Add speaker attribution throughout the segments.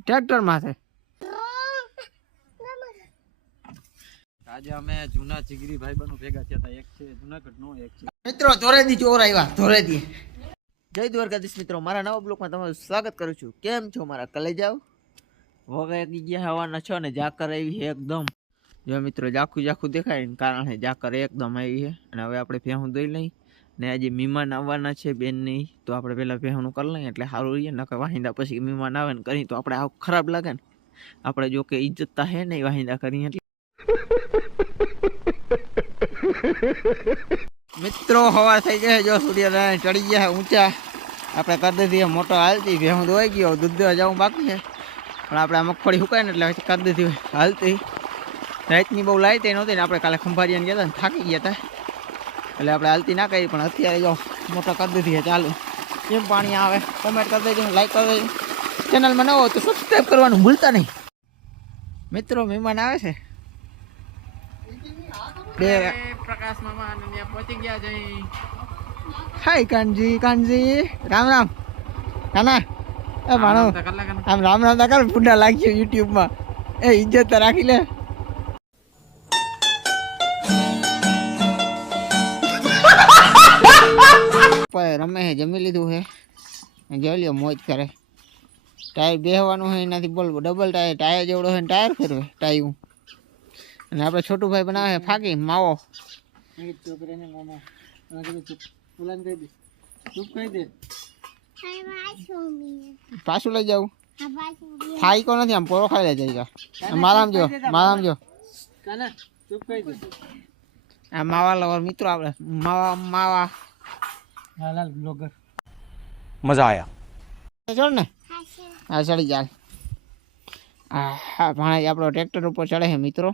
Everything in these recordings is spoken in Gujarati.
Speaker 1: ટ્રેક્ટર માથે
Speaker 2: આજે અમે જૂના ચીગરી ભાઈબંધો ભેગા થયા હતા. એક છે જુનાગઢ નો એક છે.
Speaker 1: મિત્રો ધોરેદી ચોર આવ્યા ધોરેદી જય દ્વારકાધીશ મિત્રો મારા નવા બ્લોકમાં તમારું સ્વાગત કરું છું. કેમ છો મારા કલેજાઓ? વગાઈ ગયા હવાના છો ને જાકર આવી છે એકદમ. જો મિત્રો જાખું જાખું દેખાય ને કારણે જાકર એકદમ આવી છે. અને હવે આપણે ભેહું દઈ લઈ ને આજે મહેમાન આવવાના છે બેનની, તો આપણે પહેલાં ભેહુંનું કરી લઈએ, એટલે સારું રહીએ નકર વાહિંદા પછી મહેમાન આવે ને કરી, તો આપણે આવું ખરાબ લાગે ને. આપણે જો કે ઇજ્જતતા હે ને વાહિંદા કરીએ એટલે. મિત્રો, હવા થઈ જાય જો સૂર્યનારાયણ ચડી ગયા ઊંચા. આપણે કરી દીધી મોટો હાલતી ભેહું ધોઈ ગયો દૂધ દેવા જવું બાકી છે. પણ આપણે આ મગફળી સુકાય ને, એટલે કરી દીધી હાલતી. રાતની બહુ લાઈટ નહોતી ને, આપણે કાલે ખંભારિયાને ગયા હતા થાકી ગયા હતા. એટલે આપણે હાલતી ના કરી પણ અત્યારે જો મોટો કરી દીધી છે ચાલુ. કેમ પાણી આવે કોમેન્ટ કરી દેજો લાઈક કરી દેજો. ચેનલમાં ન હોય તો સબસ્ક્રાઈબ કરવાનું ભૂલતા નહીં. મિત્રો મહેમાન આવે છે. બે
Speaker 2: પ્રકાશ મામા પહોંચી ગયા છે
Speaker 1: હાય કાનજી કાનજી. રામ રામ. કાના એ માણો. આમ રામ રામ ના કર બુડા લાગ્યું યુટ્યુબમાં એ ઇજ્જત તો રાખી લે. પણ રમે હે જમી લીધું હે જોઈ લ્યો મોજ કરે. ટાયર બેહવાનું હોય એનાથી બોલ ડબલ ટાયર ટાયર જેવડો હોય ને ટાયર ફેરવે ટાયું અને આપણે છોટુભાઈ બનાવે છે ફાકી માવો. પાછું લઈ જાઉં. ખાઈ કો નથી આમ પોરો ખાઈ લે જાય મારામ જો મારામ જો. આ માવા લવર મિત્રો આપણે માવા માવા.
Speaker 2: મજા આયા.
Speaker 1: ચડ ને? હા ચડી ચાલ હા હા ભાણા આપણો ટ્રેક્ટર ઉપર ચડે છે મિત્રો.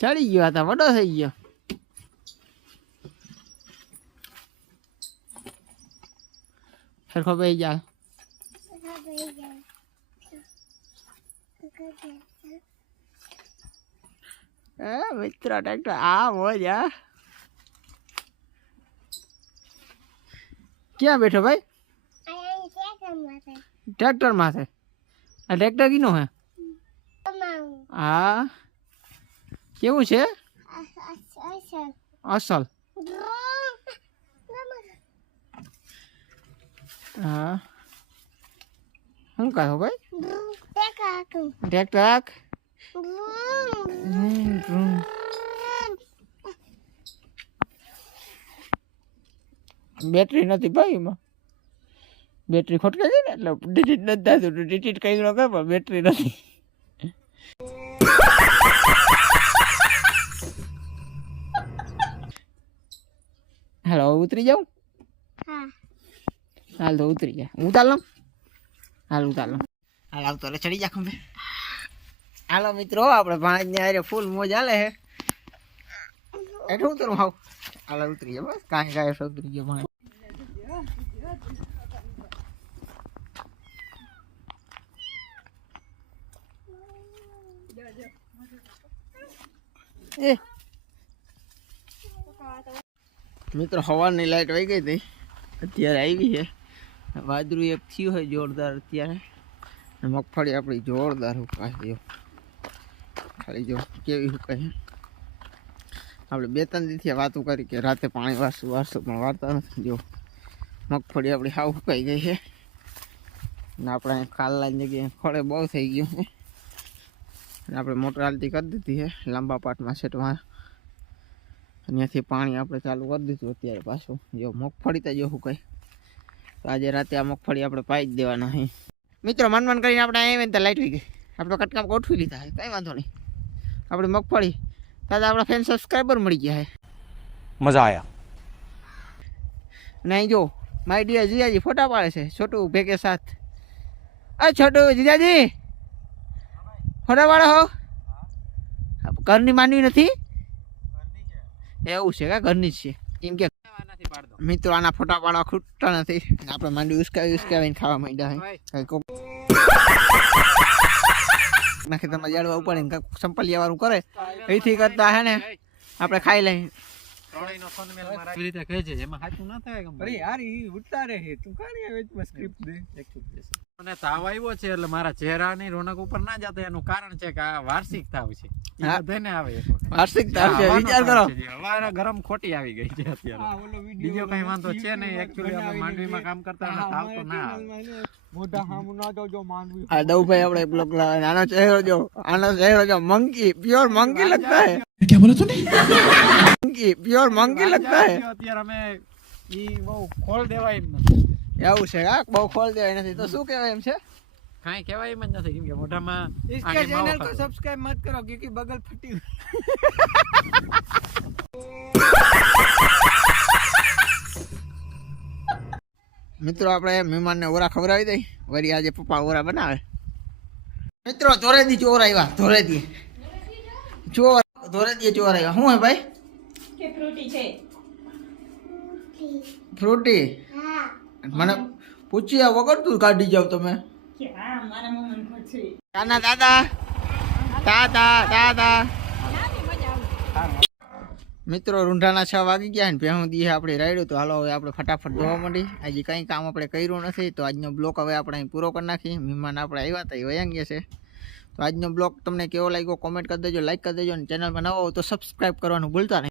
Speaker 1: ચડી ગયો હતા વડો થઈ ગયો. સરખો ભાઈ જાય એ મિત્ર ટ્રેક્ટર આ મોજ આ ક્યાં બેઠો ભાઈ ટ્રેક્ટર માથે આ ટ્રેક્ટર કીનું હે હા કેવું છે અસલ હા શું કહો ભાઈ ટ્રેક્ટર આખ હમ, હમ. બેટરી નથી ભાઈ એમાં? બેટરી ખોટકાઈ ગઈ ને એટલે ડિટીટ નથી થતું ડિટીટ કઈ ન કરે પણ બેટરી નથી. હાલો ઉતરી જાઉં? હાલ તો ઉતરી ગયા. હું ઉતાર લઉં? હાલ ઉતાર લઉં. હાલ આવતો ચડી જા ખંભે. હાલો મિત્રો, આપણે ભાણેજ ને હારે ફૂલ મોજ હાલે હે. એટલું તરું હાવ. હાલો ઉતરી ગયા બસ, કાંઈ કાંઈ ઉતરી ગયો ભાણે મિત્રો હવાની લાઈટ વહી ગઈ હતી. અત્યારે આવી છે. વાદળું એક થયું હોય જોરદાર અત્યારે. મગફળી આપણી જોરદાર ઉપાય જો ખાલી જો કેવી હુકાય છે આપણે બે ત્રણ દિવસથી વાતો કરી કે રાતે પાણી વારશું વારશું પણ વારતા નથી. જો મગફળી આપણી હાવ હુકાઈ ગઈ છે. ને આપણે અહીં કાલની જગ્યાએ ખોળે બહુ થઈ ગયું છે. અને આપણે મોટર હાલતી કરી દીધી છે, લાંબા પાટમાં સેટમાં અહીંયાથી પાણી આપણે ચાલુ કરી દીધું અત્યારે પાછું. જો મગફળી તો જો હુકાય તો આજે રાતે આ મગફળી આપણે પાઈ જ દેવાના છે. મિત્રો, મન મન કરીને આપણે અહીં આવીને તો લાઈટ વી ગઈ આપણે કટકામ ગોઠવી લીધા છે. કંઈ વાંધો નહીં. આપણી મગફળી. તાજા આપણા ફેન સબસ્ક્રાઈબર મળી ગયા છે
Speaker 2: મજા આવ્યા
Speaker 1: અને અહીં જો માય ડિયર જીજાજી ફોટા પાડે છે છોટું ભેગે સાથ. અ છોટું જીજાજી ફોટા પાડો હો. ઘરની માનવી નથી? એવું છે કે ઘરની જ છે. એમ કે મિત્રો આના ફોટા પાડવા ખૂટતા નથી. આપણે માંડી ઉસકાવી ઉસકાવીને ખાવા માંડ્યા હોય નાખી તમે જાડવા ઉપાડીને કંઈક સંપલિયા વાળું કરે. એથી કરતા હે ને આપણે ખાઈ લઈએ.
Speaker 2: મને તાવ આવ્યો છે એટલે મારા ચહેરાની રોનક ઉપર ના જતો એનું કારણ છે કે આ વાર્ષિક તાવ છે. બધાને આવે
Speaker 1: વાર્ષિક તાવ છે વિચાર કરો.
Speaker 2: હવાના ગરમ ખોટી આવી ગઈ છે અત્યારે. બીજો કઈ વાંધો છે નહીં. એકચ્યુઅલી આપણે માંડવીમાં કામ કરતા તાવ તો ના આવે.
Speaker 3: હામું ના જોજો માંડવી.
Speaker 1: આ દઉભાઈ આપણે બ્લોક લાવે. આનો ચહેરો જો આનો ચહેરો જો મંકી પ્યોર મંકી લગતા હે ક્યાં બોલા તું મંકી પ્યોર મંકી લગતા હે.
Speaker 2: અત્યારે અમે ઈ બહુ ખોલ દેવાય એમ નથી.
Speaker 1: એવું છે હા? બહુ ખોલ દેવાય નથી. તો શું કહેવાય એમ છે?
Speaker 2: કાઈ કહેવાય એમ જ નથી કેમ કે મોઢામાં
Speaker 3: ઇસકે
Speaker 2: ચેનલ
Speaker 3: કો સબસ્ક્રાઇબ મત કરો ક્યોંકિ બગલ ફટી
Speaker 1: મિત્રો આપણે મહેમાનને ઓરા ખવડાવી દઈ. વરી આજે પપ્પા ઓરા બનાવે. મિત્રો ધોરેદી ચોર આવ્યા ધોરે ધોરેદી ચોર. ધોરે ધોરેદી ચોર આવ્યા શું ભાઈ?
Speaker 4: કે ફ્રૂટી છે?
Speaker 1: ફ્રૂટી? મને પૂછ્યા વગર તું કાઢી જાવ તમે.
Speaker 4: કે હા મારા મમ્મી ખોટ છે
Speaker 1: તાના દાદા દાદા દાદા. મિત્રો રૂંઢાના છ વાગી ગયા ને ભેહું દી આપણે રાયડું તો હાલો હવે આપણે ફટાફટ ધોવા માંડી. આજે કંઈ કામ આપણે કર્યું નથી તો આજનો બ્લોક હવે આપણે અહીં પૂરો કરી નાખી. મહેમાન આપણે આવ્યા હતા એ વયાંગીએ ગયા છે. તો આજનો બ્લોગ તમને કેવો લાગ્યો કોમેન્ટ કરી દેજો લાઇક કરી દેજો અને ચેનલમાં નવો તો સબસ્ક્રાઈબ કરવાનું ભૂલતા નહીં.